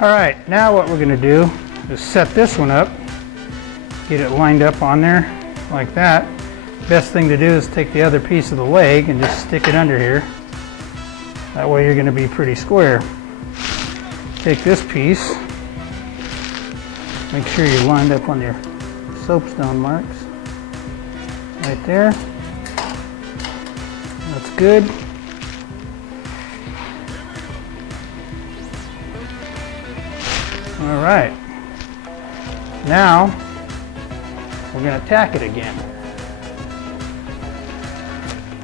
All right, now what we're going to do is set this one up, get it lined up on there like that. Best thing to do is take the other piece of the leg and just stick it under here. That way you're going to be pretty square. Take this piece, make sure you're lined up on your soapstone marks. Right there. That's good. All right. Now we're going to tack it again.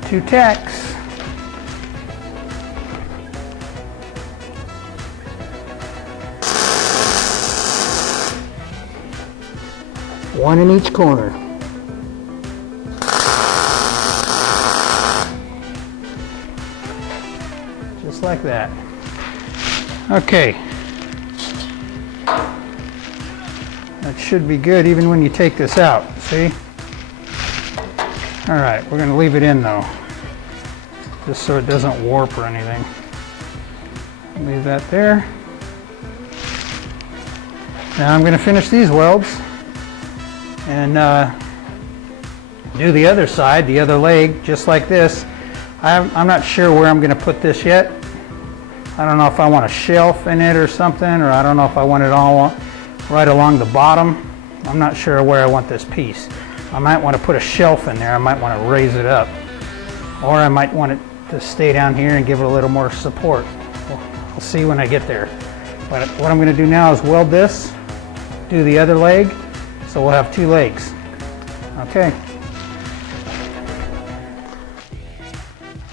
2 tacks. One in each corner. Just like that. Okay. That should be good even when you take this out, see? All right, we're going to leave it in though, just so it doesn't warp or anything. Leave that there. Now I'm going to finish these welds and do the other side, the other leg, just like this. I'm not sure where I'm going to put this yet. I don't know if I want a shelf in it or something, or I don't know if I want it all right along the bottom. I'm not sure where I want this piece. I might want to put a shelf in there. I might want to raise it up, or I might want it to stay down here and give it a little more support. I'll see when I get there. But what I'm going to do now is weld this, do the other leg, so we'll have 2 legs. Okay.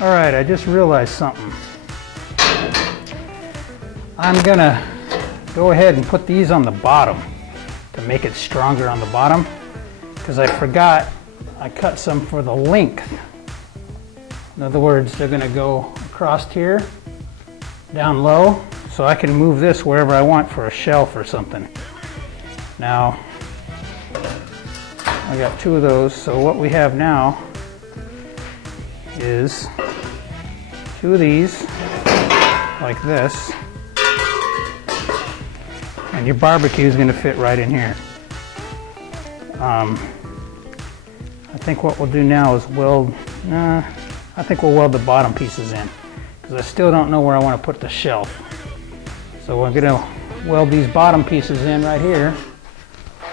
All right, I just realized something. I'm going to go ahead and put these on the bottom to make it stronger on the bottom, because I forgot I cut some for the length. In other words, they're going to go across here, down low, so I can move this wherever I want for a shelf or something. Now, I got 2 of those, so what we have now is 2 of these, like this, and your barbecue is going to fit right in here. I think what we'll do now is weld, I think we'll weld the bottom pieces in, because I still don't know where I want to put the shelf. So we're going to weld these bottom pieces in right here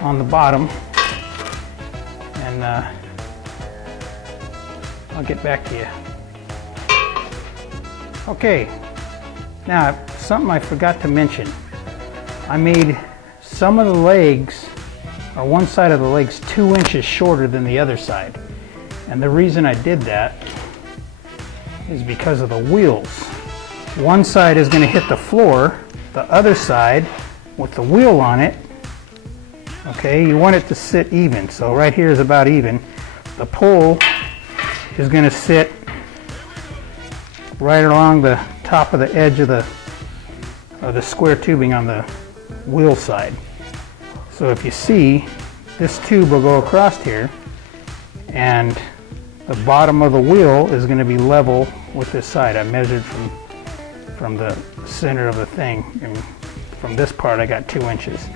on the bottom, and I'll get back to you. Okay, now something I forgot to mention. I made some of the legs, or one side of the legs, 2 inches shorter than the other side. And the reason I did that is because of the wheels. One side is going to hit the floor, the other side with the wheel on it, okay, you want it to sit even. So right here is about even. The pole is going to sit right along the top of the edge of the square tubing on the wheel side. So if you see, this tube will go across here, and the bottom of the wheel is going to be level with this side. I measured from the center of the thing, and from this part I got 2 inches.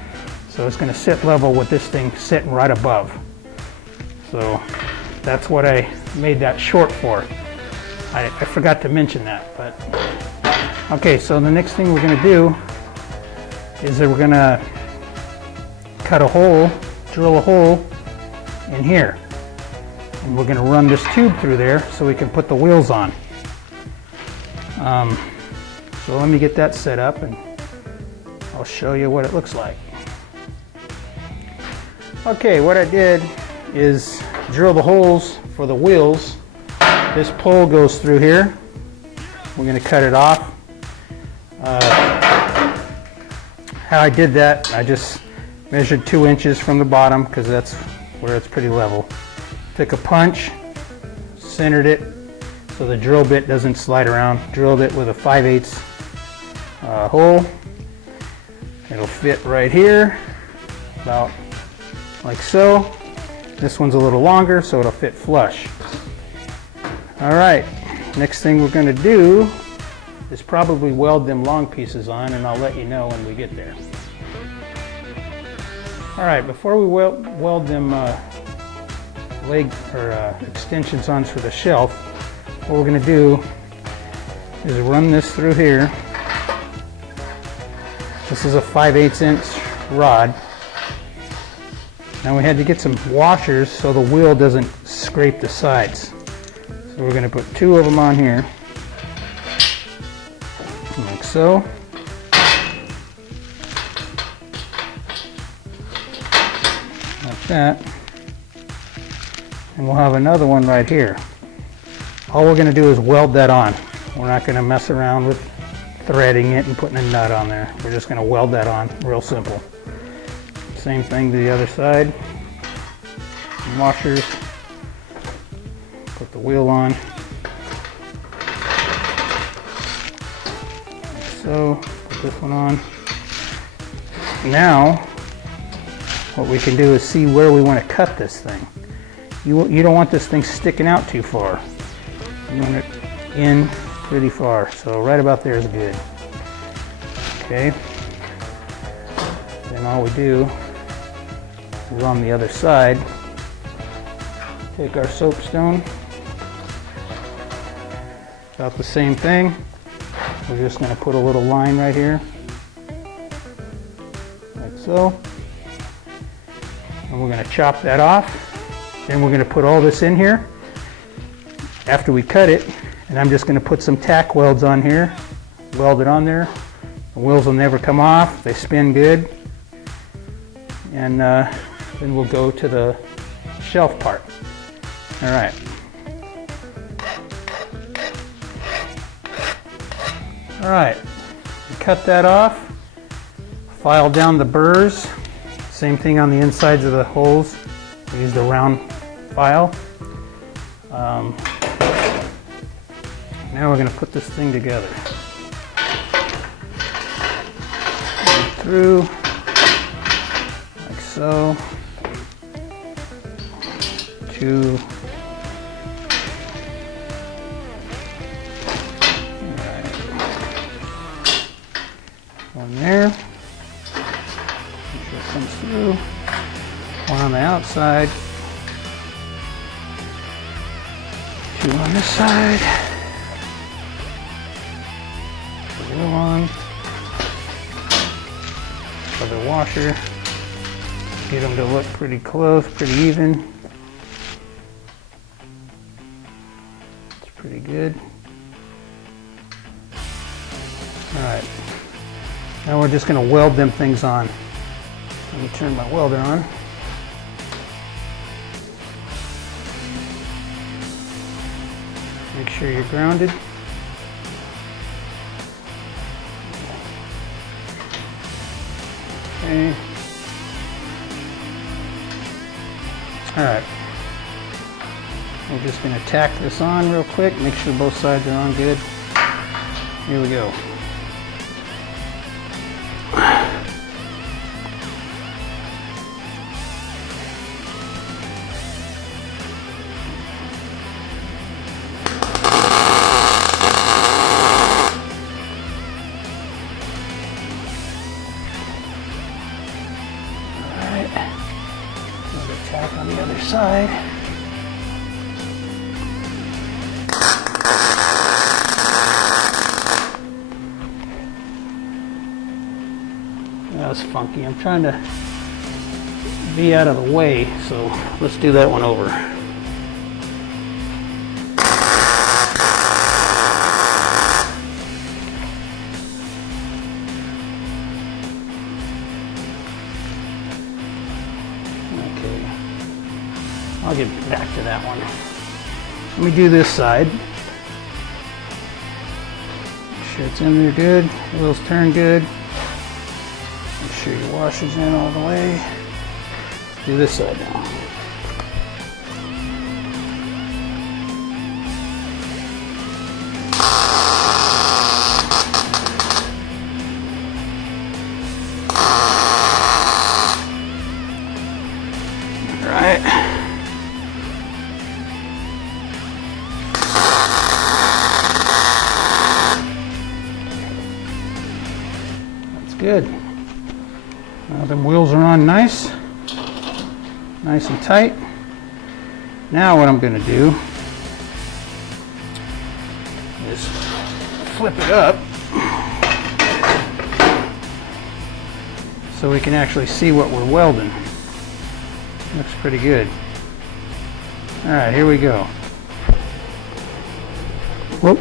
So it's going to sit level with this thing sitting right above. So that's what I made that short for. I forgot to mention that, but okay, so the next thing we're going to do is that we're going to cut a hole, drill a hole in here, and we're going to run this tube through there so we can put the wheels on. So let me get that set up and I'll show you what it looks like. Okay, what I did is drill the holes for the wheels. This pole goes through here. We're going to cut it off. How I did that, I just measured 2 inches from the bottom, because that's where it's pretty level. Took a punch, centered it so the drill bit doesn't slide around. Drilled it with a 5/8 hole. It'll fit right here, about like so. This one's a little longer, so it'll fit flush. All right, next thing we're going to do is probably weld them long pieces on, and I'll let you know when we get there. Alright, before we weld them leg or extensions on for the shelf, what we're going to do is run this through here. This is a 5/8 inch rod. Now we had to get some washers so the wheel doesn't scrape the sides. So we're going to put 2 of them on here, like so. Like that. And we'll have another one right here. All we're going to do is weld that on. We're not going to mess around with threading it and putting a nut on there. We're just going to weld that on, real simple. Same thing to the other side. Washers. Put the wheel on. Like so. Put this one on. Now, what we can do is see where we want to cut this thing. You don't want this thing sticking out too far. You want it in pretty far. So right about there is good. Okay. Then all we do is on the other side, take our soapstone, about the same thing. We're just going to put a little line right here, like so. And we're going to chop that off. Then we're going to put all this in here after we cut it, and I'm just going to put some tack welds on here, weld it on there. The wheels will never come off, they spin good. And then we'll go to the shelf part. All right. All right, cut that off, file down the burrs, same thing on the insides of the holes. We used a round file. Now we're going to put this thing together. Go through, like so. 2. One there. Make sure it comes through. One on the outside. 2 on this side. Put the wheel on. Other washer. Get them to look pretty close, pretty even. It's pretty good. Alright. Now we're just going to weld them things on. Let me turn my welder on. Make sure you're grounded. Okay. Alright. We're just going to tack this on real quick. Make sure both sides are on good. Here we go. Tack on the other side. That was funky. I'm trying to be out of the way, so let's do that one over. I'll get back to that one. Let me do this side. Make sure it's in there good. Wheels turn good. Make sure your washer's in all the way. Let's do this side now. All right. good. Now them wheels are on nice and tight. Now what I'm going to do is flip it up so we can actually see what we're welding. Looks pretty good. Alright, here we go. Whoop.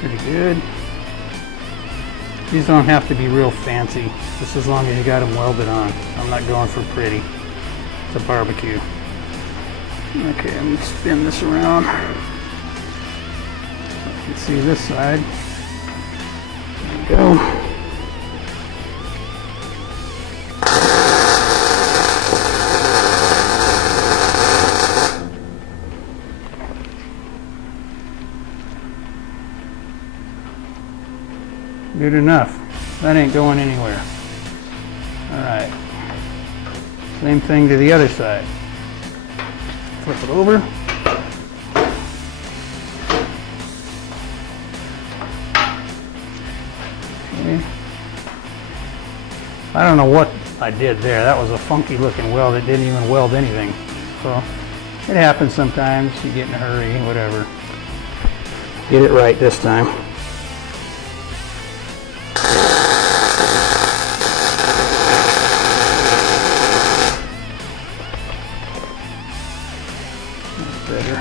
Pretty good. These don't have to be real fancy, just as long as you got them welded on. I'm not going for pretty. It's a barbecue. Okay, let me spin this around. You can see this side. There we go. Good enough. That ain't going anywhere. Alright. Same thing to the other side. Flip it over. Okay. I don't know what I did there. That was a funky looking weld. It didn't even weld anything. So it happens sometimes. You get in a hurry, whatever. Get it right this time. Better.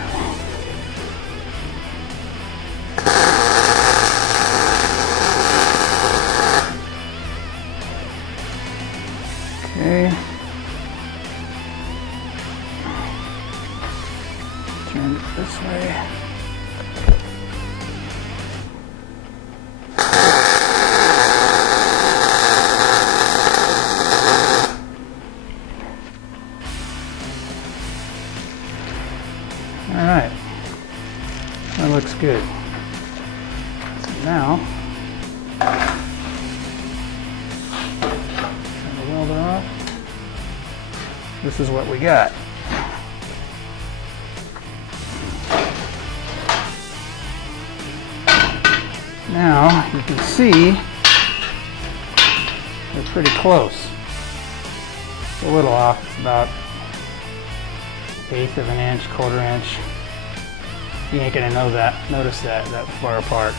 Okay. Turn it this way. Alright, that looks good. So now, turn the welder off. This is what we got. Now, you can see they're pretty close. It's a little off, it's about 1/8 of an inch, 1/4 inch. You ain't gonna notice that far apart.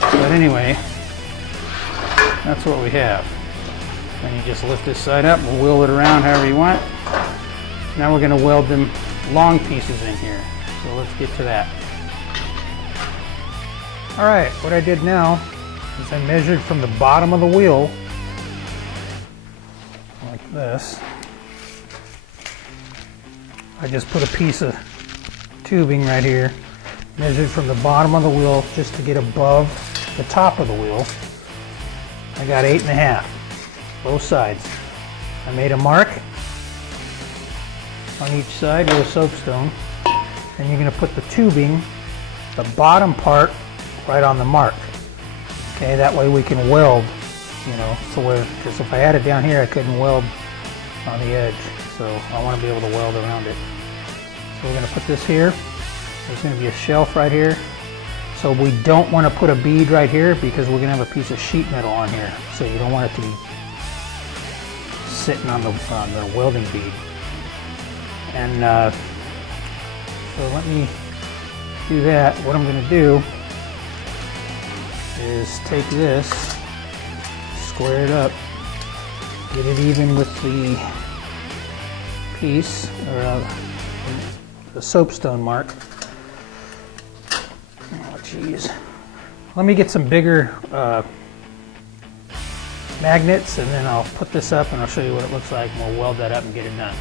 But anyway, that's what we have. Then you just lift this side up, we'll wheel it around however you want. Now we're gonna weld them long pieces in here. So let's get to that. Alright, what I did now is I measured from the bottom of the wheel, like this. I just put a piece of tubing right here, measured from the bottom of the wheel just to get above the top of the wheel. I got 8.5, both sides. I made a mark on each side with a soapstone, and you're going to put the tubing, the bottom part, right on the mark. Okay, that way we can weld, you know, so because if I had it down here, I couldn't weld on the edge. So I want to be able to weld around it. So we're going to put this here. There's going to be a shelf right here. So we don't want to put a bead right here because we're going to have a piece of sheet metal on here. So you don't want it to be sitting on the welding bead. And so let me do that. What I'm going to do is take this, square it up, get it even with the piece, or the soapstone mark. Oh geez. Let me get some bigger magnets, and then I'll put this up and I'll show you what it looks like, and we'll weld that up and get it done.